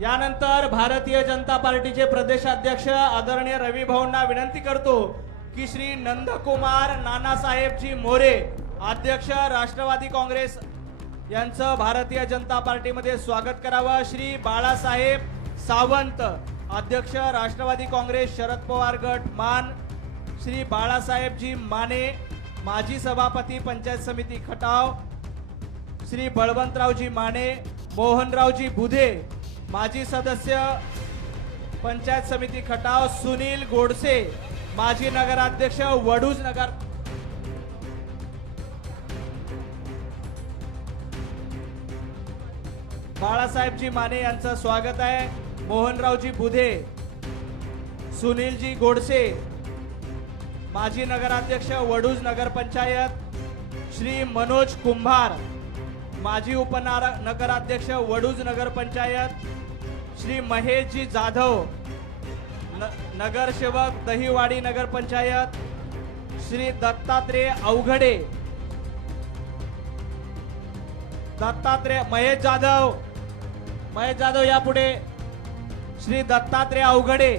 यानंतर भारतीय जनता पार्टीचे प्रदेशाध्यक्ष आदरणीय रवी भाऊंना विनंती करतो की श्री नंदकुमार नानासाहेबजी मोरे अध्यक्ष राष्ट्रवादी काँग्रेस यांचं भारतीय जनता पार्टीमध्ये स्वागत करावं. श्री बाळासाहेब सावंत अध्यक्ष राष्ट्रवादी काँग्रेस शरद पवार गट मान श्री बाळासाहेबजी माने माजी सभापती पंचायत समिती खटाव श्री बळवंतरावजी माने मोहनरावजी बुधे माजी सदस्य पंचायत समिती खटाव सुनील गोडसे माजी नगराध्यक्ष वडूज नगर. बाळासाहेबजी माने यांचं स्वागत आहे. मोहनरावजी बुधे सुनीलजी गोडसे माजी नगराध्यक्ष वडूज नगरपंचायत श्री मनोज कुंभार माजी उपनगराध्यक्ष नगराध्यक्ष वडूज नगरपंचायत श्री महेशजी जाधव न, नगरसेवक दहिवाडी नगरपंचायत श्री दत्तात्रेय अवघडे दत्तात्रेय महेश जाधव महेश जाधव यापुढे श्री दत्तात्रेय अवघडे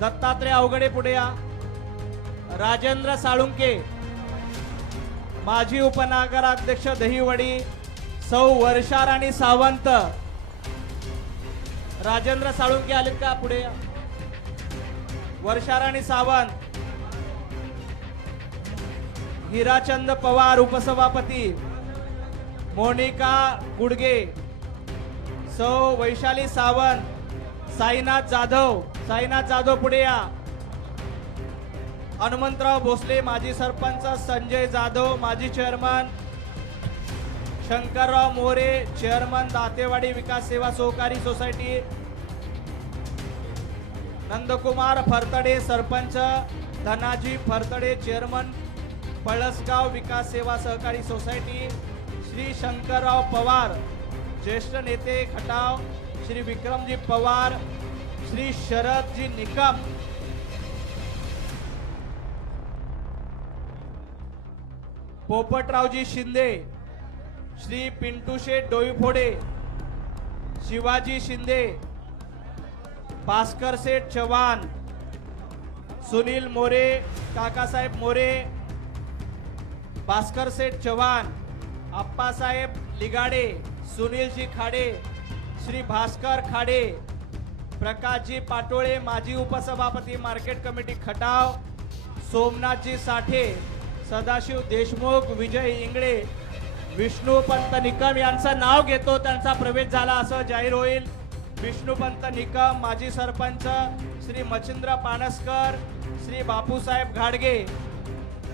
दत्तात्रेय अवघडे पुढे या. राजेंद्र साळुंके माजी उपनगराध्यक्ष दहिवडी सौ वर्षाराणी सावंत राजेंद्र साळुंके आलेत का पुढे? वर्षाराणी सावंत हिराचंद पवार उपसभापती मोनिका गुडगे सौ वैशाली सावंत साईनाथ जाधव साईनाथ जाधव पुढे या. हनुमंतराव भोसले माजी सरपंच संजय जाधव माजी चेअरमन शंकरराव मोरे चेअरमन दातेवाडी विकास सेवा सहकारी सोसायटी. नंदकुमार फरतडे सरपंच. धनाजी फरतडे चेअरमन. पळसगाव विकास सेवा सहकारी सोसायटी. श्री शंकरराव पवार. ज्येष्ठ नेते खटाव. श्री विक्रमजी पवार. श्री शरदजी निकम. पोपटरावजी शिंदे. श्री पिंटू शेठ डोईफोडे शिवाजी शिंदे भास्कर सेठ चव्हाण सुनील मोरे काकासाहेब मोरे भास्कर सेठ चव्हाण आप्पासाहेब लिगाडे सुनीलजी खाडे श्री भास्कर खाडे प्रकाशजी पाटोळे माजी उपसभापती मार्केट कमिटी खटाव सोमनाथजी साठे सदाशिव देशमुख विजय इंगळे विष्णुपंत निकम यांचं नाव घेतो त्यांचा प्रवेश झाला असं जाहीर होईल. विष्णुपंत निकम माजी सरपंच श्री मच्छिंद्र पानसकर श्री बापूसाहेब घाडगे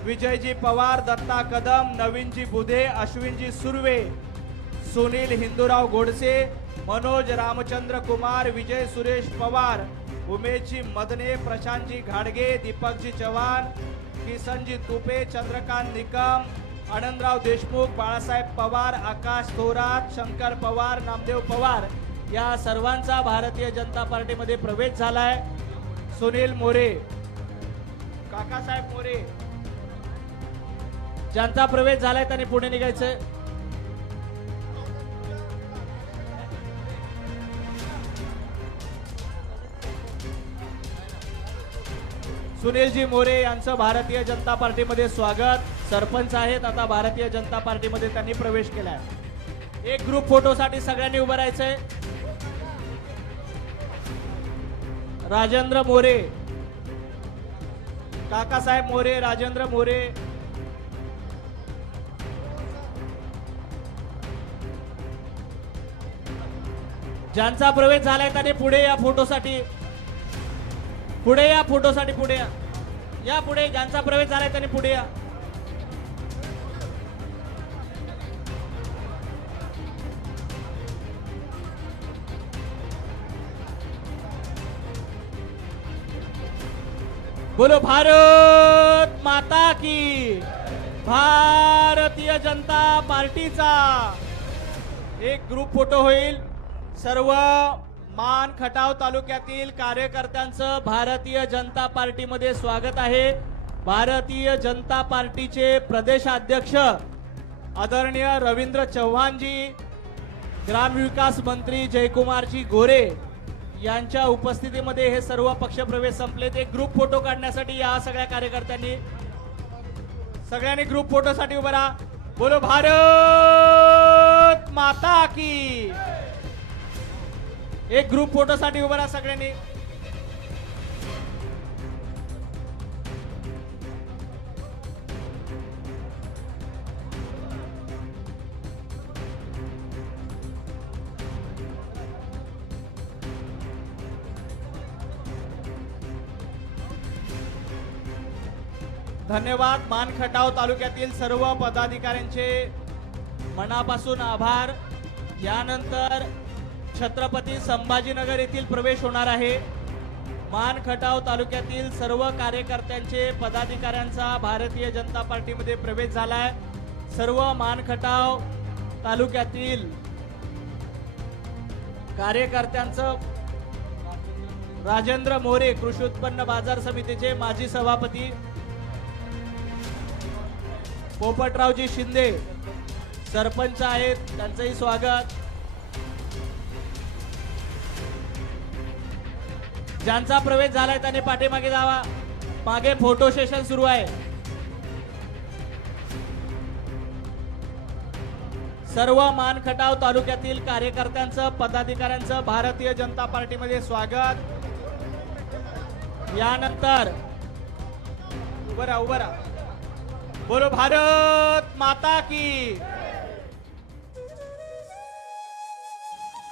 विजयजी पवार दत्ता कदम नवीनजी बुधे अश्विनजी सुर्वे सुनील हिंदूराव गोडसे मनोज रामचंद्र कुमार विजय सुरेश पवार उमेशजी मदने प्रशांतजी घाडगे दीपकजी चव्हाण किसनजी तुपे चंद्रकांत निकम आनंदराव देशमुख बाळासाहेब पवार आकाश थोरात शंकर पवार नामदेव पवार या सर्वांचा भारतीय जनता पार्टीमध्ये प्रवेश झालाय. सुनील मोरे काकासाहेब मोरे ज्यांचा प्रवेश झालाय त्यांनी पुढे निघायचं सुनीलजी मोरे यांचं भारतीय जनता पार्टीमध्ये स्वागत. सरपंच आहेत आता भारतीय जनता पार्टीमध्ये त्यांनी प्रवेश केलाय. एक ग्रुप फोटोसाठी सगळ्यांनी उभं राहायचंय. राजेंद्र मोरे. काकासाहेब मोरे राजेंद्र मोरे. ज्यांचा प्रवेश झालाय त्याने पुढे या फोटोसाठी पुढे या फोटोसाठी पुढे या. या पुढे ज्यांचा प्रवेश झालाय त्यांनी पुढे या. बोलो भारत माता की भारतीय जनता पार्टीचा एक ग्रुप फोटो होईल. सर्व मान खटाव तालुक्यातील कार्यकर्त्यांचं भारतीय जनता पार्टीमध्ये स्वागत आहे. भारतीय जनता पार्टीचे प्रदेशाध्यक्ष आदरणीय रवींद्र चव्हाणजी ग्रामविकास मंत्री जयकुमारजी गोरे यांच्या उपस्थितीमध्ये हे सर्व पक्षप्रवेश संपले. ते ग्रुप फोटो काढण्यासाठी या सगळ्या कार्यकर्त्यांनी. सगळ्यांनी ग्रुप फोटोसाठी उभा राहा. बोलो भारत माता की! एक ग्रुप फोटोसाठी उभं राहा सगळ्यांनी. धन्यवाद मान खटाव तालुक्यातील सर्व पदाधिकाऱ्यांचे. मनापासून आभार. यानंतर छत्रपती संभाजीनगर येथील प्रवेश होणार आहे. मान खटाव तालुक्यातील सर्व कार्यकर्त्यांचे पदाधिकाऱ्यांचा भारतीय जनता पार्टीमध्ये प्रवेश झालाय. सर्व मानखटाव तालुक्यातील कार्यकर्त्यांचं राजेंद्र मोरे कृषी उत्पन्न बाजार समितीचे माजी सभापती पोपटरावजी शिंदे सरपंच आहेत त्यांचंही स्वागत. ज्यांचा प्रवेश झालाय त्याने पाठीमागे जावा. मागे फोटो सेशन सुरू आहे. सर्व मानखटाव तालुक्यातील कार्यकर्त्यांचं पदाधिकाऱ्यांचं भारतीय जनता पार्टीमध्ये स्वागत. यानंतर उभं राहा उभं राहा. बोलो भारत माता की